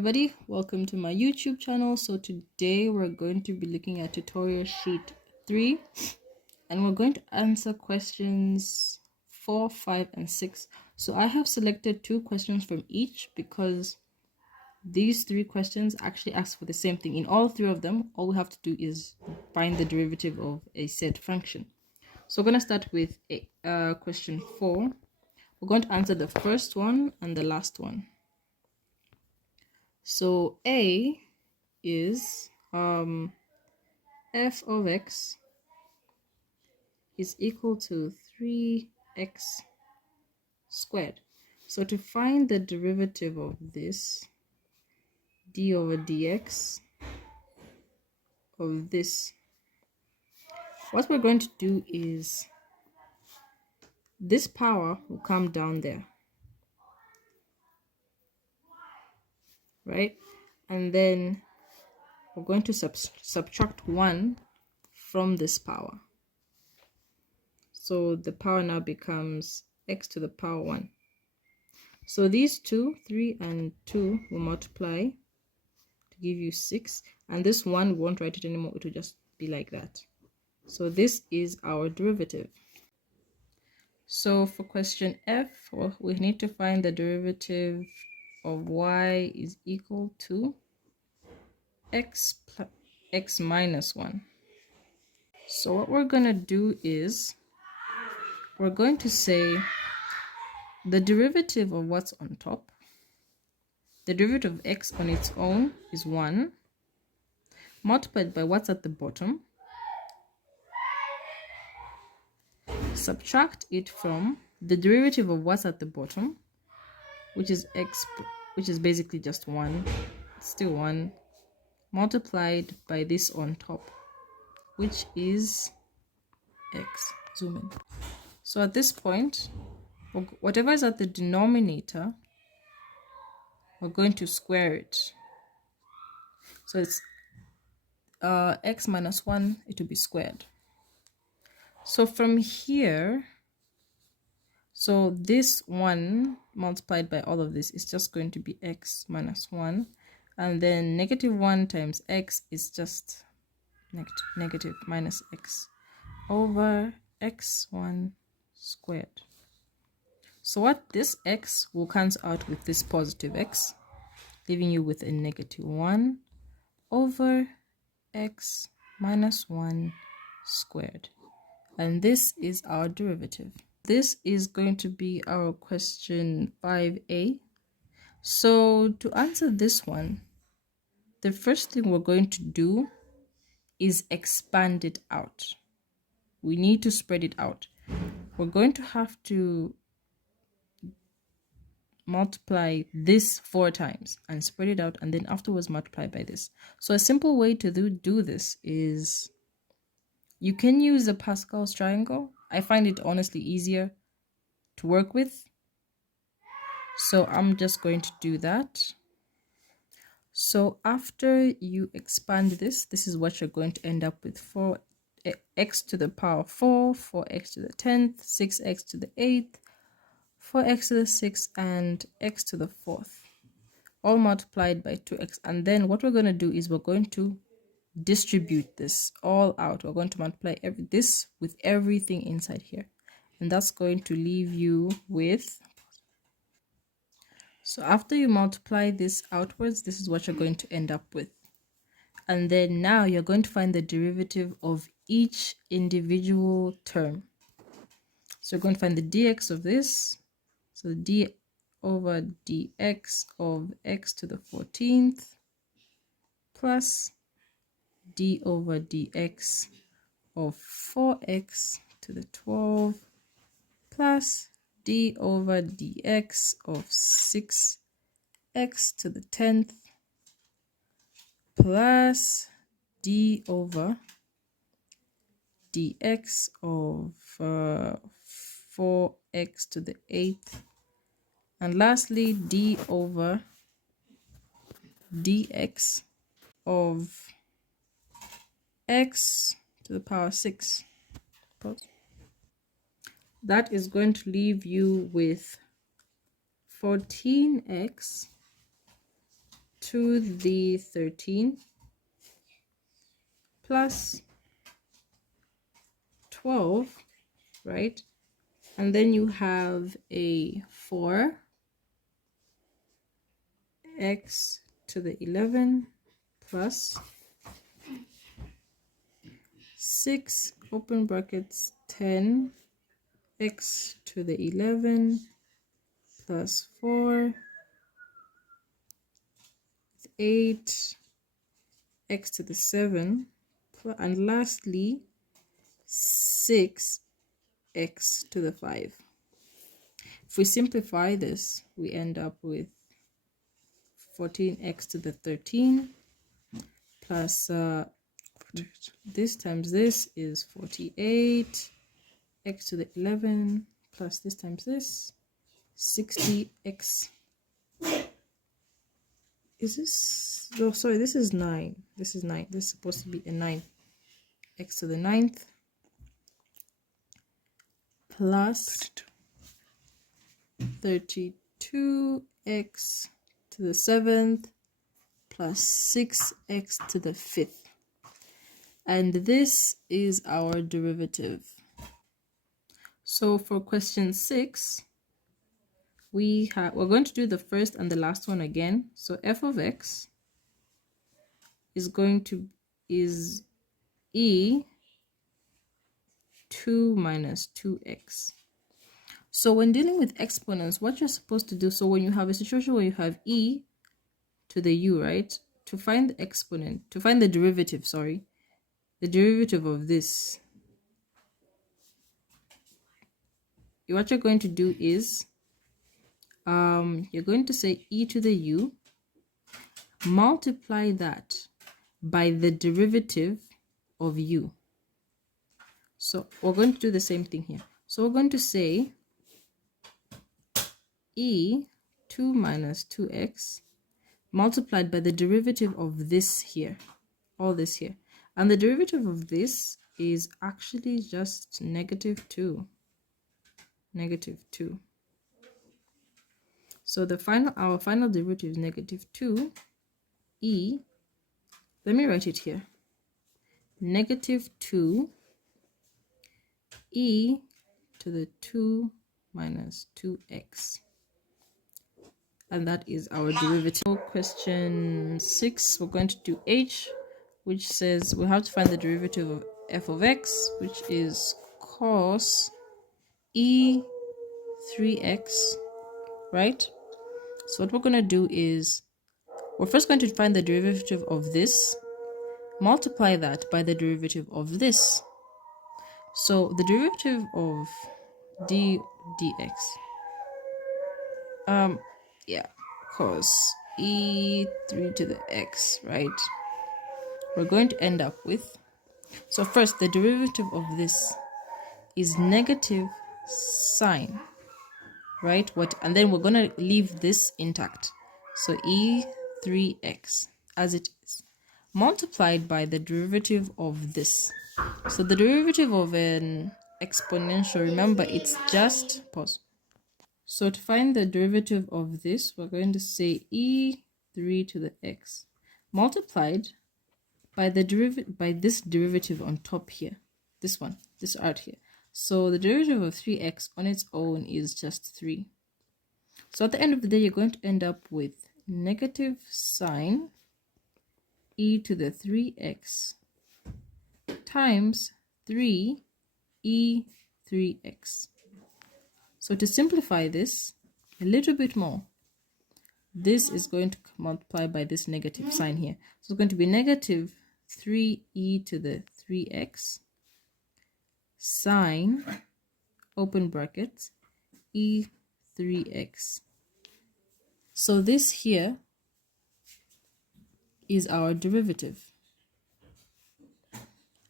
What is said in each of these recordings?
everybody, welcome to my YouTube channel. So today we're going to be looking at tutorial sheet 3 and we're going to answer questions 4, 5 and 6. So I have selected 2 questions from each because these 3 questions actually ask for the same thing. In all 3 of them, all we have to do is find the derivative of a said function. So we're going to start with question 4. We're going to answer the first one and the last one. So A is f of x is equal to 3x squared. So to find the derivative of this, d over dx of this, what we're going to do is this power will come down there, right? And then we're going to subtract 1 from this power. So the power now becomes x to the power 1. So these 2, 3 and 2 will multiply to give you 6. And this 1, we won't write it anymore. It will just be like that. So this is our derivative. So for question F, well, we need to find the derivative of y is equal to x minus 1. So what we're going to do is we're going to say the derivative of what's on top. The derivative of x on its own is 1 multiplied by what's at the bottom. Subtract it from the derivative of what's at the bottom, which is x, which is basically just 1. It's still 1 multiplied by this on top, which is x. Zoom in. So at this point, whatever is at the denominator, we're going to square it. So it's x minus 1, it will be squared. So from here, so this 1 multiplied by all of this is just going to be x minus 1. And then negative 1 times x is just negative minus x over x1 squared. So what this x will cancel out with this positive x, leaving you with a negative 1 over x minus 1 squared. And this is our derivative. This is going to be our question 5a. So to answer this one, the first thing we're going to do is expand it out. We need to spread it out. We're going to have to multiply this 4 times and spread it out, and then afterwards multiply by this. So a simple way to do this is you can use the Pascal's triangle. I find it honestly easier to work with. So I'm just going to do that. So after you expand this, this is what you're going to end up with: 4x to the power 4, 4x to the 10th, 6x to the 8th, 4x to the 6th, and x to the 4th, all multiplied by 2x. And then what we're going to do is we're going to distribute this all out. We're going to multiply this with everything inside here. And that's going to leave you with... So after you multiply this outwards, this is what you're going to end up with. And then now you're going to find the derivative of each individual term. So you're going to find the dx of this. So d over dx of x to the 14th plus d over dx of 4x to the 12th plus d over dx of 6x to the 10th plus d over dx of 4x to the 8th, and lastly d over dx of x to the power 6. That is going to leave you with 14x to the 13 plus 12, right? And then you have a 4x to the 11 plus 6 open brackets 10x to the 11 plus 4 8 x to the 7, and lastly 6 x to the 5. If we simplify this, we end up with 14x to the 13 plus this times this is 48 x to the 11 plus this times this 60x. Is this, oh sorry, this is 9, this is 9, this is supposed to be a 9, x to the 9th plus 32x to the 7th plus 6x to the 5th. And this is our derivative. So for question 6, we're going to do the first and the last one again. So f of x is e 2 minus 2x. So when dealing with exponents, what you're supposed to do, so when you have a situation where you have e to the u, right, to find the exponent, to find the derivative, sorry, the derivative of this, what you're going to do is you're going to say e to the u, multiply that by the derivative of u. So we're going to do the same thing here. So we're going to say e 2 minus 2x multiplied by the derivative of this here, all this here. And the derivative of this is actually just negative 2. Negative 2. So our final derivative is negative 2 e. Let me write it here. Negative 2 e to the 2 minus 2x. And that is our derivative. Question 6, we're going to do h, which says we have to find the derivative of f of x, which is cos e 3x, right? So what we're going to do is we're first going to find the derivative of this, multiply that by the derivative of this. So the derivative of dx, cos e 3 to the x, right? We're going to end up with, so first the derivative of this is negative sine, right? And then we're going to leave this intact. So e 3x as it is, multiplied by the derivative of this. So the derivative of an exponential, remember, it's just, pause. So to find the derivative of this, we're going to say e 3 to the x multiplied by this derivative on top here, this out here. So the derivative of 3x on its own is just 3. So at the end of the day, you're going to end up with negative sine e to the 3x times 3 e 3x. So to simplify this a little bit more, this is going to multiply by this negative sign here. So it's going to be negative 3e to the 3x sine, open brackets, e 3x. So this here is our derivative.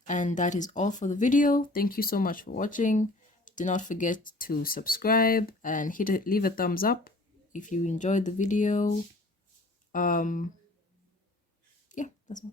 And that is all for the video. Thank you so much for watching. Do not forget to subscribe and leave a thumbs up if you enjoyed the video. Yeah, that's all.